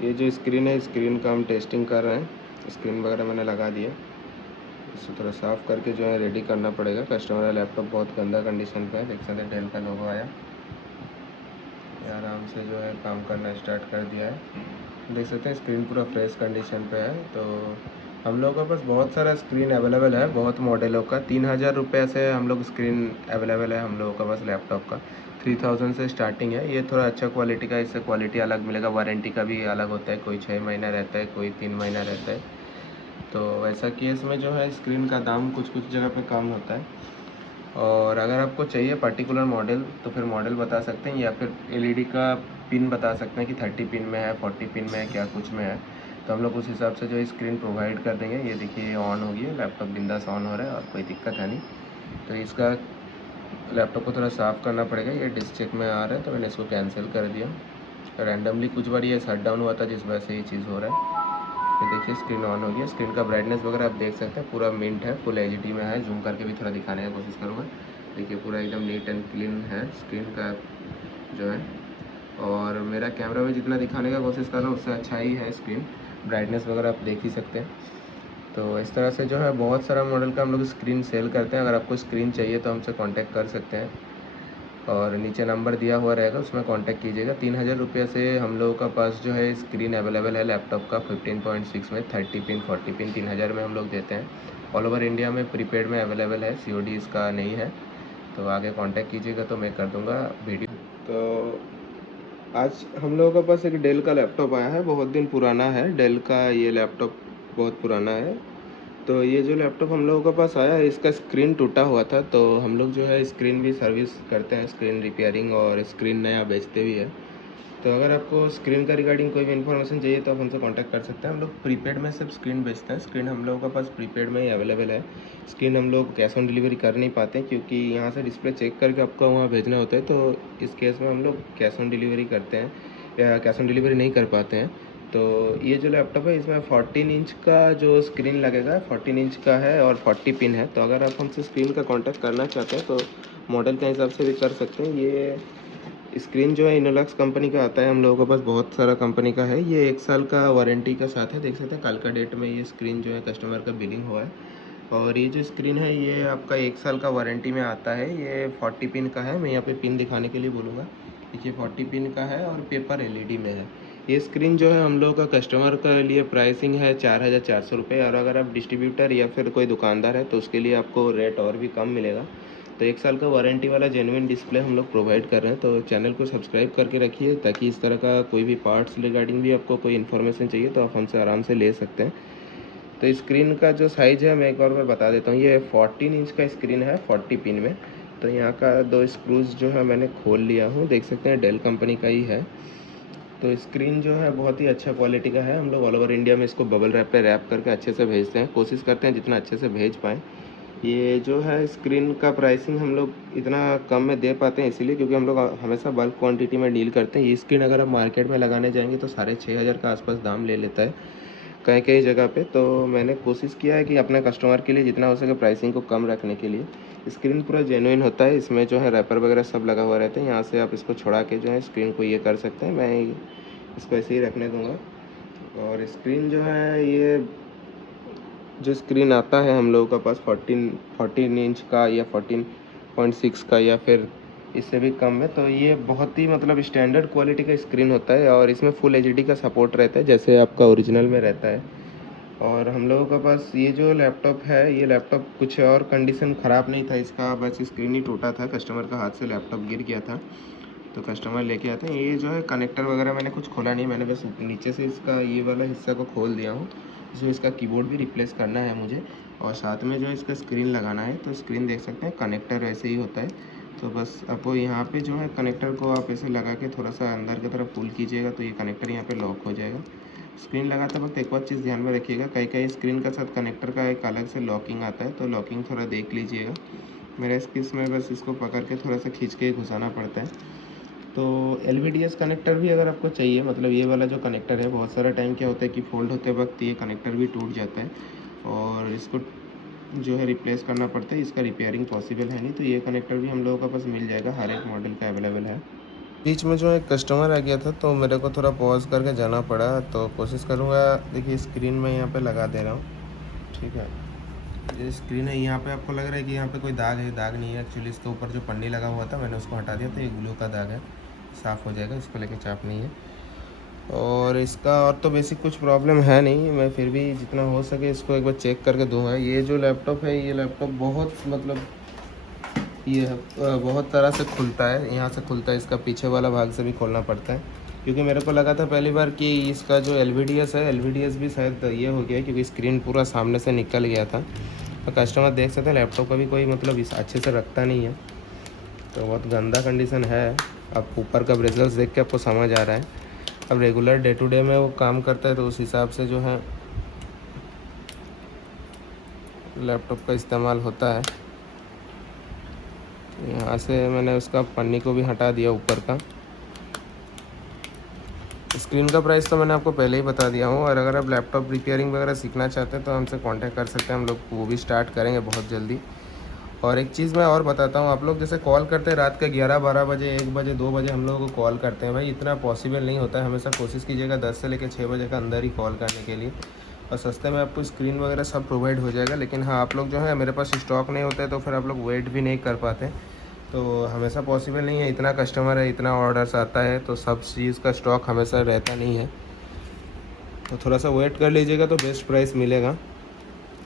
ये जो स्क्रीन है, स्क्रीन का हम टेस्टिंग कर रहे हैं। स्क्रीन वगैरह मैंने लगा दिया। इसको थोड़ा साफ़ करके जो है रेडी करना पड़ेगा। कस्टमर का लैपटॉप बहुत गंदा कंडीशन पे है, देख सकते हैं डेल का लोगो आया। ये आराम से जो है काम करना स्टार्ट कर दिया है। देख सकते हैं स्क्रीन पूरा फ्रेश कंडीशन पे है। तो हम लोगों के पास बहुत सारा स्क्रीन अवेलेबल है, बहुत मॉडलों का। 3000 रुपये से हम लोग स्क्रीन अवेलेबल है हम लोगों के पास लैपटॉप का। 3000 से स्टार्टिंग है। ये थोड़ा अच्छा क्वालिटी का, इससे क्वालिटी अलग मिलेगा। वारंटी का भी अलग होता है, कोई 6 महीना रहता है, कोई 3 महीना रहता है। तो ऐसा केस में जो है स्क्रीन का दाम कुछ कुछ जगह पे कम होता है। और अगर आपको चाहिए पर्टिकुलर मॉडल तो फिर मॉडल बता सकते हैं, या फिर एलईडी का पिन बता सकते हैं कि 30 पिन में है, 40 पिन में है, क्या कुछ में है। तो हम लोग उस हिसाब से जो है स्क्रीन प्रोवाइड कर देंगे। ये देखिए ऑन हो गई है, लैपटॉप बिंदास ऑन हो रहा है और कोई दिक्कत है नहीं। तो इसका लैपटॉप को थोड़ा साफ़ करना पड़ेगा। ये डिस्क चेक में आ रहा है तो मैंने इसको कैंसिल कर दिया। रैंडमली कुछ बार ये शट डाउन हुआ था, जिस वजह से ये चीज़ हो रहा है। ये देखिए स्क्रीन ऑन हो गई है। स्क्रीन का ब्राइटनेस वगैरह आप देख सकते हैं, पूरा मिंट है, फुल एचडी में है। जूम करके भी थोड़ा दिखाने की कोशिश करूँगा। देखिए पूरा एकदम नीट एंड क्लीन है स्क्रीन का जो है। और मेरा कैमरा में जितना दिखाने का कोशिश कर रहा हूँ उससे अच्छा ही है स्क्रीन। ब्राइटनेस वगैरह आप देख ही सकते हैं। तो इस तरह से जो है बहुत सारा मॉडल का हम लोग स्क्रीन सेल करते हैं। अगर आपको स्क्रीन चाहिए तो हमसे कांटेक्ट कर सकते हैं, और नीचे नंबर दिया हुआ रहेगा, उसमें कांटेक्ट कीजिएगा। 3000 रुपये से हम लोगों का पास जो है स्क्रीन अवेलेबल है लैपटॉप का 15.6 में, 30 पिन 40 पिन 3000 में हम लोग देते हैं। ऑल ओवर इंडिया में प्रीपेड में अवेलेबल है, सीओडी इसका नहीं है। तो आगे कांटेक्ट कीजिएगा तो मैं कर दूंगा वीडियो। तो आज हम लोगों के पास एक डेल का लैपटॉप आया है, बहुत दिन पुराना है। डेल का ये लैपटॉप बहुत पुराना है। तो ये जो लैपटॉप हम लोगों के पास आया है, इसका स्क्रीन टूटा हुआ था। तो हम लोग जो है स्क्रीन भी सर्विस करते हैं, स्क्रीन रिपेयरिंग, और स्क्रीन नया बेचते भी है। तो अगर आपको स्क्रीन का रिगार्डिंग कोई भी इन्फॉर्मेशन चाहिए तो आप हमसे कांटेक्ट कर सकते हैं। हम लोग प्रीपेड में सिर्फ स्क्रीन बेचते हैं। स्क्रीन हम लोगों के पास प्रीपेड में ही अवेलेबल है। स्क्रीन हम लोग कैश ऑन डिलीवरी कर नहीं पाते, क्योंकि यहाँ से डिस्प्ले चेक करके आपको वहाँ भेजना होता है। तो इस केस में हम लोग कैश ऑन डिलीवरी करते हैं, या कैश ऑन डिलीवरी नहीं कर पाते हैं। तो ये जो लैपटॉप है इसमें 14 इंच का जो स्क्रीन लगेगा, 14 इंच का है और 40 पिन है। तो अगर आप हमसे स्क्रीन का कांटेक्ट करना चाहते हैं तो मॉडल के हिसाब से भी कर सकते हैं। ये स्क्रीन जो है इनोलक्स कंपनी का आता है, हम लोगों के पास बहुत सारा कंपनी का है। ये 1 साल का वारंटी का साथ है, देख सकते हैं कल का डेट में ये स्क्रीन जो है कस्टमर का बिलिंग हुआ है। और ये जो स्क्रीन है ये आपका 1 साल का वारंटी में आता है। ये 40 पिन का है, मैं यहाँ पे पिन दिखाने के लिए बोलूँगा। देखिए 40 पिन का है और पेपर एलईडी में है। ये स्क्रीन जो है हम लोग का कस्टमर के लिए प्राइसिंग है 4400 रुपये, और अगर आप डिस्ट्रीब्यूटर या फिर कोई दुकानदार है तो उसके लिए आपको रेट और भी कम मिलेगा। तो 1 साल का वारंटी वाला जेन्युइन डिस्प्ले हम लोग प्रोवाइड कर रहे हैं। तो चैनल को सब्सक्राइब करके रखिए, ताकि इस तरह का कोई भी पार्ट्स रिगार्डिंग भी आपको कोई इन्फॉर्मेशन चाहिए तो आप हमसे आराम से ले सकते हैं। तो स्क्रीन का जो साइज़ है मैं एक बार बता देता हूँ। ये 14 इंच का स्क्रीन है 40 पिन में। तो यहाँ का 2 स्क्रूज़ जो है मैंने खोल लिया हूँ, देख सकते हैं डेल कंपनी का ही है। तो स्क्रीन जो है बहुत ही अच्छा क्वालिटी का है। हम लोग ऑल ओवर इंडिया में इसको बबल रैप पे रैप करके अच्छे से भेजते हैं, कोशिश करते हैं जितना अच्छे से भेज पाएँ। ये जो है स्क्रीन का प्राइसिंग हम लोग इतना कम में दे पाते हैं इसीलिए क्योंकि हम लोग हमेशा बल्क क्वांटिटी में डील करते हैं। ये स्क्रीन अगर आप मार्केट में लगाने जाएंगे तो 6500 का आसपास दाम ले लेता है कहीं कहीं जगह पे। तो मैंने कोशिश किया है कि अपने कस्टमर के लिए जितना हो सके प्राइसिंग को कम रखने के लिए। स्क्रीन पूरा जेन्युइन होता है, इसमें जो है रैपर वगैरह सब लगा हुआ रहता है। यहाँ से आप इसको छुड़ा के जो है स्क्रीन को ये कर सकते हैं। मैं इसको ऐसे ही रखने दूँगा। और स्क्रीन जो है ये जो स्क्रीन आता है हम लोगों के पास 14 इंच का या 14.6 का या फिर इससे भी कम है। तो ये बहुत ही मतलब स्टैंडर्ड क्वालिटी का स्क्रीन होता है, और इसमें फुल एचडी का सपोर्ट रहता है जैसे आपका ओरिजिनल में रहता है। और हम लोगों के पास ये जो लैपटॉप है, ये लैपटॉप कुछ और कंडीशन ख़राब नहीं था इसका, बस स्क्रीन ही टूटा था, कस्टमर का हाथ से लैपटॉप गिर गया था। तो कस्टमर लेके आते हैं। ये जो है कनेक्टर वगैरह मैंने कुछ खोला नहीं, मैंने बस नीचे से इसका ये वाला हिस्सा को खोल दिया हूँ। इसमें इसका कीबोर्ड भी रिप्लेस करना है मुझे, और साथ में जो है इसका स्क्रीन लगाना है। तो स्क्रीन देख सकते हैं कनेक्टर ऐसे ही होता है। तो बस आपको यहाँ पे जो है कनेक्टर को आप ऐसे लगा के थोड़ा सा अंदर की तरफ पुल कीजिएगा तो ये कनेक्टर यहाँ पे लॉक हो जाएगा। स्क्रीन लगाते वक्त एक और चीज़ ध्यान में रखिएगा, कहीं कहीं स्क्रीन का साथ कनेक्टर का एक अलग से लॉकिंग आता है, तो लॉकिंग थोड़ा देख लीजिएगा। मेरा इस केस में बस इसको पकड़ के थोड़ा सा खींच के घुसाना पड़ता है। तो एलवीडीएस कनेक्टर भी अगर आपको चाहिए, मतलब ये वाला जो कनेक्टर है, बहुत सारा टाइम क्या होता है कि फ़ोल्ड होते वक्त ये कनेक्टर भी टूट जाता है और इसको जो है रिप्लेस करना पड़ता है। इसका रिपेयरिंग पॉसिबल है नहीं, तो ये कनेक्टर भी हम लोगों के पास मिल जाएगा, हर एक मॉडल का अवेलेबल है। बीच में जो एक कस्टमर आ गया था तो मेरे को थोड़ा पॉज़ करके जाना पड़ा, तो कोशिश करूँगा। देखिए स्क्रीन में यहाँ पे लगा दे रहा हूँ, ठीक है। ये स्क्रीन है, यहाँ पे आपको लग रहा है कि यहाँ पे कोई दाग है, दाग नहीं है। एक्चुअली इसके ऊपर जो पन्नी लगा हुआ था मैंने उसको हटा दिया, तो ये ग्लू का दाग है, साफ़ हो जाएगा, इसको लेके चाप नहीं है। और इसका और तो बेसिक कुछ प्रॉब्लम है नहीं, मैं फिर भी जितना हो सके इसको एक बार चेक करके दूँगा। ये जो लैपटॉप है, ये लैपटॉप बहुत मतलब ये बहुत तरह से खुलता है, यहाँ से खुलता है, इसका पीछे वाला भाग से भी खोलना पड़ता है। क्योंकि मेरे को लगा था पहली बार कि इसका जो एलवीडीएस है, एलवीडीएस भी शायद ये हो गया है, क्योंकि स्क्रीन पूरा सामने से निकल गया था। और कस्टमर देख सकते हैं लैपटॉप का भी कोई मतलब इस अच्छे से रखता नहीं है, तो बहुत गंदा कंडीशन है। अब ऊपर का ब्रेजल्स देख के आपको समझ आ रहा है। अब रेगुलर डे टू डे में वो काम करता है, तो उस हिसाब से जो है लैपटॉप का इस्तेमाल होता है। यहाँ से मैंने उसका पन्नी को भी हटा दिया ऊपर का। स्क्रीन का प्राइस तो मैंने आपको पहले ही बता दिया हूँ, और अगर आप लैपटॉप रिपेयरिंग वगैरह सीखना चाहते हैं तो हमसे कांटेक्ट कर सकते हैं, हम लोग वो भी स्टार्ट करेंगे बहुत जल्दी। और एक चीज़ मैं और बताता हूँ, आप लोग जैसे कॉल करते हैं रात के 11-12 बजे, 1 बजे, 2 बजे हम लोगों को कॉल करते हैं, भाई इतना पॉसिबल नहीं होता है। हमेशा कोशिश कीजिएगा 10 से लेकर 6 बजे के अंदर ही कॉल करने के लिए, और सस्ते में आपको स्क्रीन वगैरह सब प्रोवाइड हो जाएगा। लेकिन हाँ, आप लोग जो है, मेरे पास स्टॉक नहीं होता है तो फिर आप लोग वेट भी नहीं कर पाते, तो हमेशा पॉसिबल नहीं है। इतना कस्टमर है, इतना ऑर्डर्स आता है, तो सब चीज़ का स्टॉक हमेशा रहता नहीं है, तो थोड़ा सा वेट कर लीजिएगा तो बेस्ट प्राइस मिलेगा।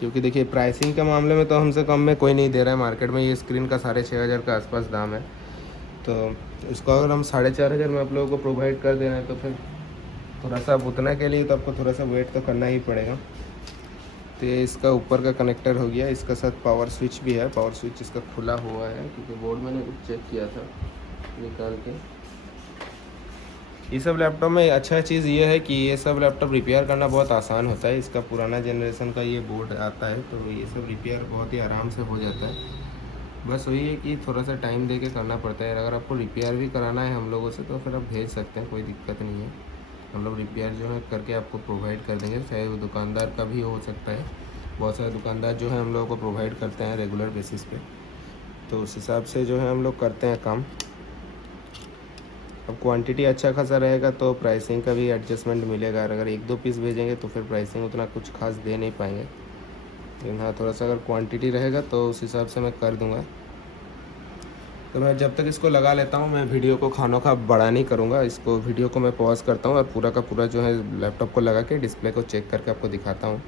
क्योंकि देखिए प्राइसिंग के मामले में तो हमसे कम में कोई नहीं दे रहा है मार्केट में। ये स्क्रीन का 6,500 के आसपास दाम है, तो इसको अगर हम 4,500 में आप लोगों को प्रोवाइड कर दे रहे हैं, तो फिर थोड़ा सा आप उतना के लिए तो आपको थोड़ा सा वेट तो करना ही पड़ेगा। तो ये इसका ऊपर का कनेक्टर हो गया, इसका साथ पावर स्विच भी है। पावर स्विच इसका खुला हुआ है, क्योंकि बोर्ड मैंने कुछ चेक किया था निकाल के। ये सब लैपटॉप में अच्छा चीज़ ये है कि ये सब लैपटॉप रिपेयर करना बहुत आसान होता है। इसका पुराना जनरेशन का ये बोर्ड आता है, तो ये सब रिपेयर बहुत ही आराम से हो जाता है। बस वही है कि थोड़ा सा टाइम दे के करना पड़ता है। अगर आपको रिपेयर भी कराना है हम लोगों से तो फिर आप भेज सकते हैं, कोई दिक्कत नहीं है। हम लोग रिपेयर जो है करके आपको प्रोवाइड कर देंगे, चाहे वो दुकानदार का भी हो सकता है। बहुत सारे दुकानदार जो है हम लोगों को प्रोवाइड करते हैं रेगुलर बेसिस पे, तो उस हिसाब से जो है हम लोग करते हैं काम। अब क्वांटिटी अच्छा खासा रहेगा तो प्राइसिंग का भी एडजस्टमेंट मिलेगा। अगर 1-2 पीस भेजेंगे तो फिर प्राइसिंग उतना कुछ खास दे नहीं पाएंगे, लेकिन हाँ, थोड़ा सा अगर क्वांटिटी रहेगा तो उस हिसाब से मैं कर दूँगा। तो मैं जब तक इसको लगा लेता हूँ, मैं वीडियो को खानों का बड़ा नहीं करूँगा। इसको वीडियो को मैं पॉज़ करता हूँ और पूरा का पूरा जो है लैपटॉप को लगा के डिस्प्ले को चेक करके आपको दिखाता हूँ।